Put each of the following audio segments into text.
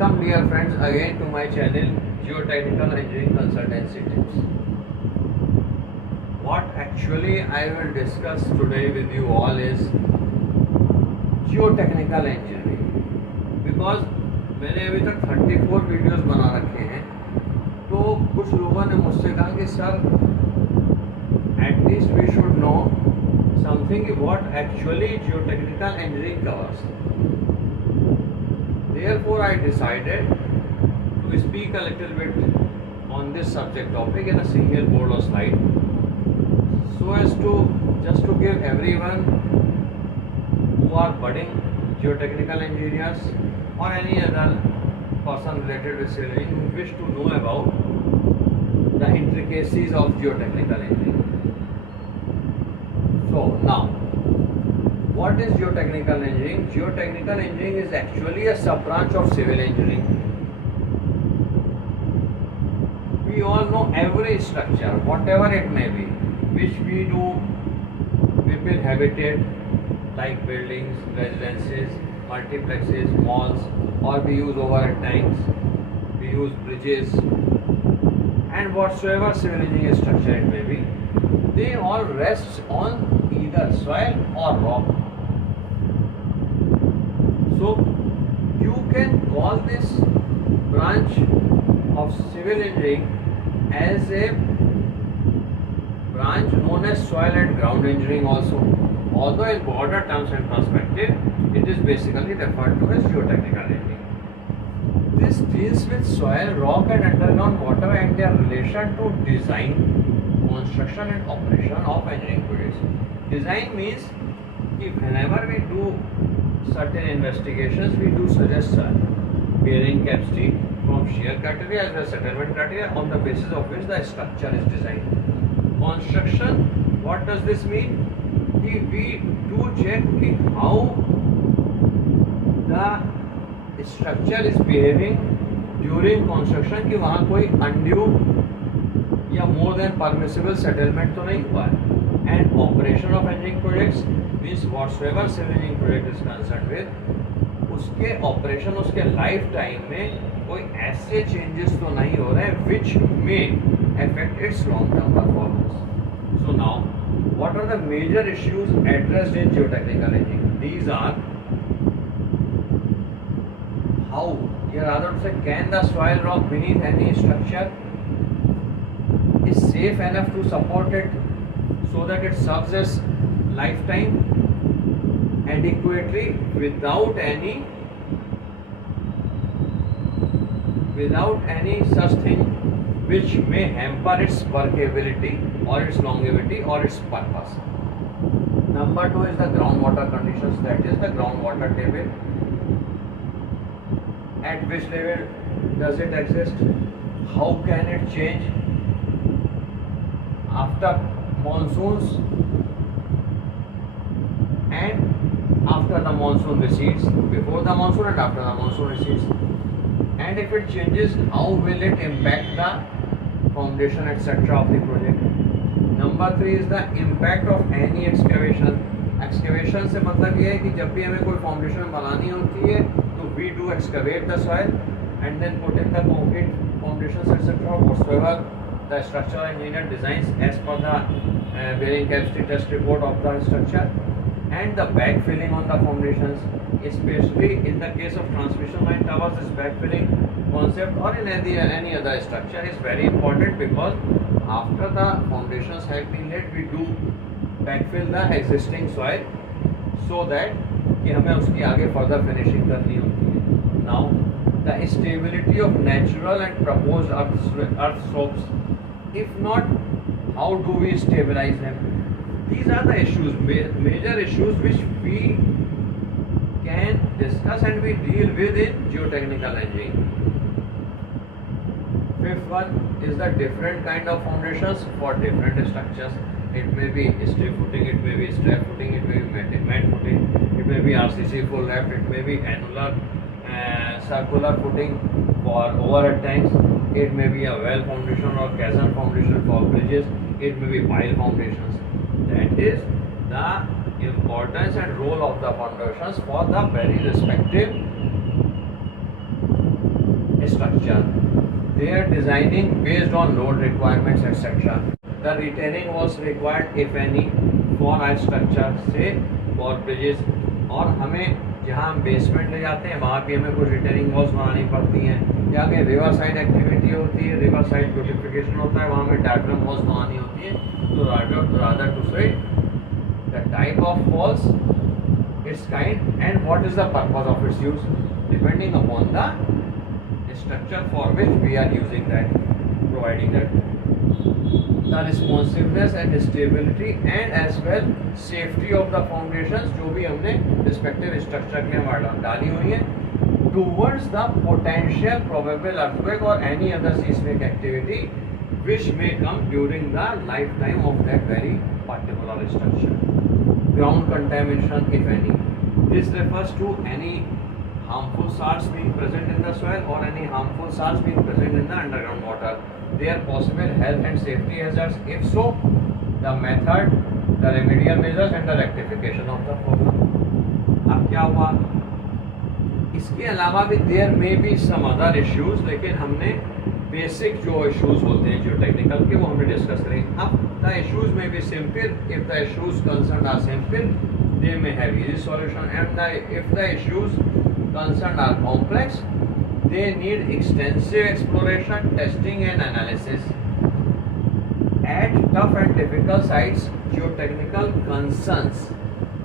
Welcome dear friends again to my channel Geotechnical Engineering Consultancy Tips. What actually I will discuss today with you all is geotechnical engineering, because मैंने अभी तक 34 videos बना रखे हैं। तो कुछ लोगों ने मुझसे कहा कि sir at least we should know something what actually geotechnical engineering covers. Therefore, I decided to speak a little bit on this subject topic in a single board or slide, so as to just to give everyone who are budding geotechnical engineers or any other person related with civil engineering who wish to know about the intricacies of geotechnical engineering. So now, what is geotechnical engineering? Geotechnical engineering is actually a sub-branch of civil engineering. We all know every structure, whatever it may be, which we do, we build habitat like buildings, residences, multiplexes, malls, or we use overhead tanks, we use bridges, and whatsoever civil engineering structure it may be, they all rest on either soil or rock. So you can call this branch of civil engineering as a branch known as soil and ground engineering also. Although in broader terms and perspective, it is basically referred to as geotechnical engineering. This deals with soil, rock and underground water and their relation to design, construction and operation of engineering projects. Design means if whenever we do certain investigations, we do suggest bearing capacity from shear criteria as well as settlement criteria, on the basis of which the structure is designed. Construction, what does this mean? We do check how the structure is behaving during construction, कि वहाँ कोई undue या more than permissible settlement तो नहीं हुआ है. And operation of engineering projects means whatsoever civil engineering project is concerned with, उसके operation, उसके लाइफ टाइम में कोई ऐसे changes तो नहीं हो रहे हैं which may affect its long term performance. So now, what are the major issues addressed in geotechnical engineering? These are how, here rather to say, can the soil rock beneath any structure is safe enough to support it so that it serves its lifetime adequately without any such thing which may hamper its workability or its longevity or its purpose. Number 2 is the groundwater conditions, that is the groundwater table. At which level does it exist? How can it change after monsoons and after the monsoon recedes, before the monsoon and after the monsoon recedes? And if it changes, how will it impact the foundation etc. of the project? Number 3 is the impact of any excavation. Excavation से मतलब ये है कि जब भी हमें कोई foundation बनानी होती है तो we do excavate the soil and then put in the concrete foundations etc. whatsoever the structural engineer designs as per the bearing capacity test report of the structure, and the backfilling on the foundations, especially in the case of transmission line towers. This backfilling concept or in any other structure is very important, because after the foundations have been laid, we do backfill the existing soil so that कि हमें उसकी आगे further finishing करनी होती है. Now, the stability of natural and proposed earth slopes. If not, how do we stabilize them? These are the issues, major issues which we can discuss and we deal with in geotechnical engineering. Fifth one is the different kind of foundations for different structures. It may be strip footing, it may be strap footing, it may be mat footing, it may be RCC full left, it may be annular circular footing for overhead tanks, it may be a well foundation or chasm foundation for bridges, it may be pile foundations. That is the importance and role of the foundations for the very respective structure. They are designing based on load requirements, etc. The retaining walls required, if any, for our structure, say for bridges. और हमें जहाँ हम basement ले जाते हैं वहाँ भी हमें कुछ रिटेनिंग वॉल्स बनानी पड़ती हैं, या अगर रिवर साइड एक्टिविटी होती है, रिवर साइड ब्यूटिफिकेशन होता है, वहाँ हमें डायफ्राम वॉल्स बनानी होती है. तो rather to say the type of walls, its kind, and what is the purpose of its use, depending upon the structure for which we are using that, providing that. The responsiveness and stability and as well safety of the foundations जो भी हमने respective structure के लिए हमारे डाली हुई है, towards the potential probable earthquake or any other seismic activity which may come during the lifetime of that very particular structure. Ground contamination, if any. This refers to any harmful salts being present in the soil or any harmful salts being present in the underground water. There are possible health and safety hazards. If so, the method, the remedial measures and the rectification of the problem. अब क्या हुआ, इसके अलावा भी there may be some other issues, लेकिन हमने basic जो issues होते हैं जो टेक्निकल के वो हमने डिस्कस करें. अब the issues may be simple. If the issues concerned are simple, they may have easy solution, and if the issues concerned are complex, they need extensive exploration, testing and analysis. At tough and difficult sites, geotechnical concerns,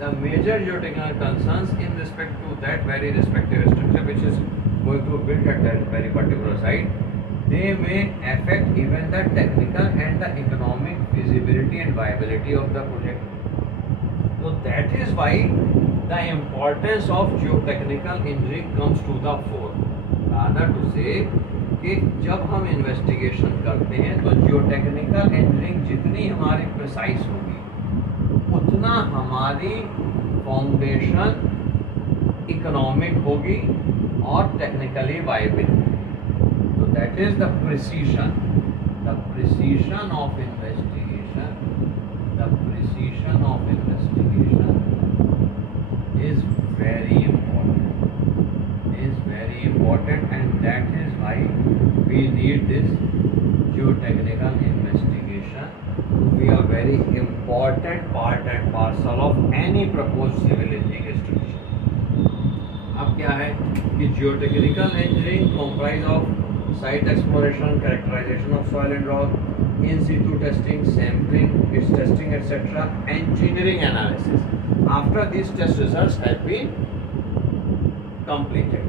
the major geotechnical concerns in respect to that very respective structure which is going to be built at that very particular site, they may affect even the technical and the economic feasibility and viability of the project. So that is why the importance of geotechnical engineering comes to the fore. Rather to say कि जब हम investigation करते हैं तो geotechnical engineering जितनी हमारी precise होगी उतना हमारी फाउंडेशन इकोनॉमिक होगी और टेक्निकली वायबल. तो that is the precision of investigation. The precision of investigation is very important, and that is why we need this geotechnical investigation to be a very important part and parcel of any proposed civil engineering structure. अब क्या है कि geotechnical engineering comprise of site exploration, characterization of soil and rock, in situ testing, sampling, its testing, etc., engineering analysis. After these test results have been completed,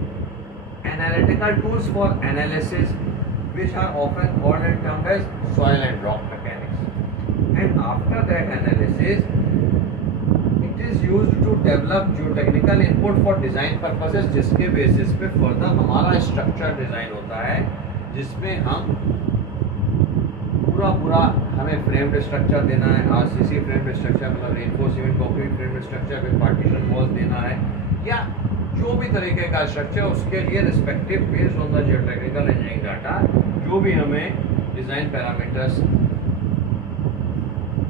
analytical tools for analysis, which are often called and termed as soil and rock mechanics. And after that analysis, it is used to develop geotechnical input for design purposes, जिसके basis पे further हमारा structure design होता है, जिसमें हम पूरा हमें framed structure देना है, आरसीसी फ्रेम्ड स्ट्रक्चर मतलब reinforce cement concrete framed structure with partition walls देना है, या जो भी तरीके का स्ट्रक्चर उसके लिए respective based on the geotechnical engineering data जो भी हमें design parameters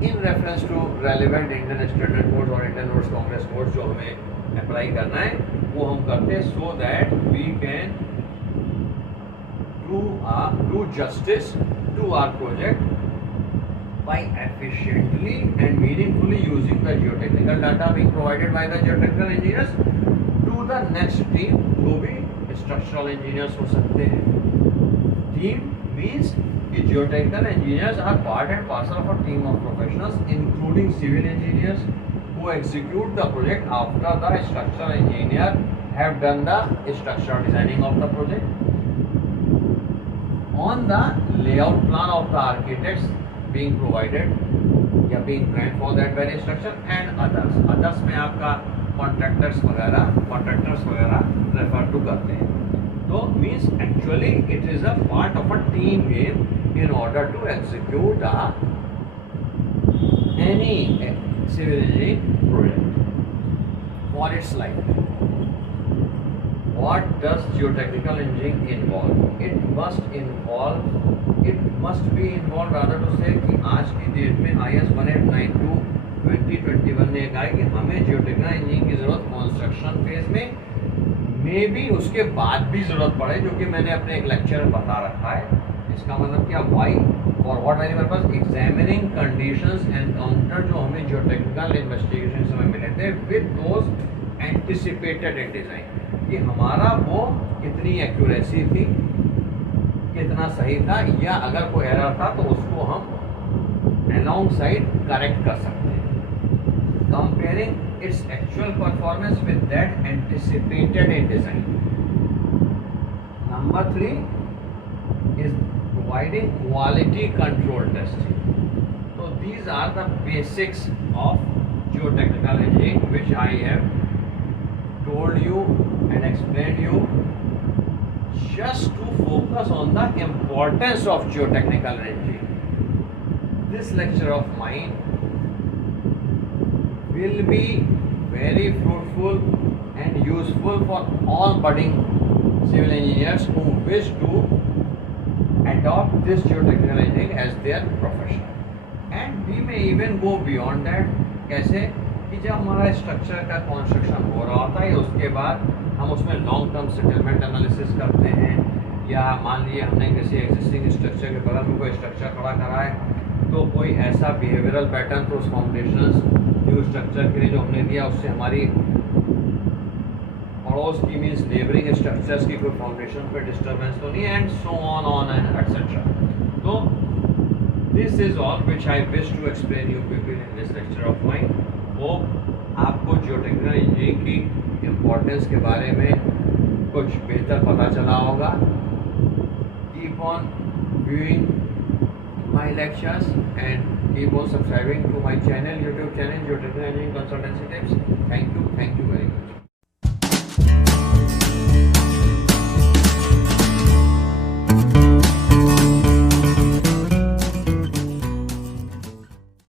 in reference to relevant Indian standard codes और इंडियन रोड्स कांग्रेस कोड्स जो हमें अप्लाई करना है वो हम करते हैं, so that we can do justice to our project by efficiently and meaningfully using the geotechnical data being provided by the geotechnical engineers to the next team जो भी structural engineers हो सकते हैं. Team means कि geotechnical engineers are part and parcel of a team of professionals including civil engineers who execute the project after the structural engineer have done the structural designing of the project on the layout plan of the architects being provided या being planned for that very structure and others में आपका contractors वगैरह refer to करते हैं. तो means actually it is a part of a team game in order to execute any civil engineering project for its life. What does geotechnical engineering involve? It must be involved rather to say कि आज की date में IS 1892 2021 ने कहा कि हमें geotechnical engineering की जरूरत कंस्ट्रक्शन फेज में मे भी उसके बाद भी ज़रूरत पड़े, जो कि मैंने अपने एक लेक्चर में बता रखा है। इसका मतलब क्या, why for what very purpose, examining conditions encounter, जो हमें जो टेक्निकल इन्वेस्टिगेशन समय मिले थे with those anticipated in design, कि हमारा वो कितनी एक्यूरेसी थी, कितना सही था, या अगर कोई एरर था तो उसको हम अलोंग साइड करेक्ट कर सकते हैं, comparing its actual performance with that anticipated in design. Number 3 is providing quality control testing. So these are the basics of geotechnical engineering, which I have told you and explained you just to focus on the importance of geotechnical engineering. This lecture of mine will be very fruitful and useful for all budding civil engineers who wish to adopt this geotechnical engineering as their profession, and we may even go beyond that. कैसे कि जब हमारा structure का construction हो रहा होता है, उसके बाद हम उसमें लॉन्ग टर्म सेटलमेंट एनालिसिस करते हैं, या मान लीजिए हमने किसी एग्जिस्टिंग स्ट्रक्चर के बगल में कोई स्ट्रक्चर खड़ा करा है, तो कोई ऐसा बिहेवियरल पैटर्न तो उस फाउंडेशंस न्यू स्ट्रक्चर के लिए जो हमने दिया उससे हमारी पड़ोस की मीन्स नेबरिंग स्ट्रक्चर्स की कोई फाउंडेशन पर डिस्टर्बेंस तो नहीं, and so on and etcetera. तो this is all which I wish to explain you people in this lecture of mine. Hope आपको जियोटेक्निकल इंजीनियरिंग की इम्पोर्टेंस के बारे में कुछ बेहतर पता चला होगा। Keep on viewing my lectures and keep on subscribing to my channel, YouTube channel geotechnical engineering consultancy tips. Thank you very much.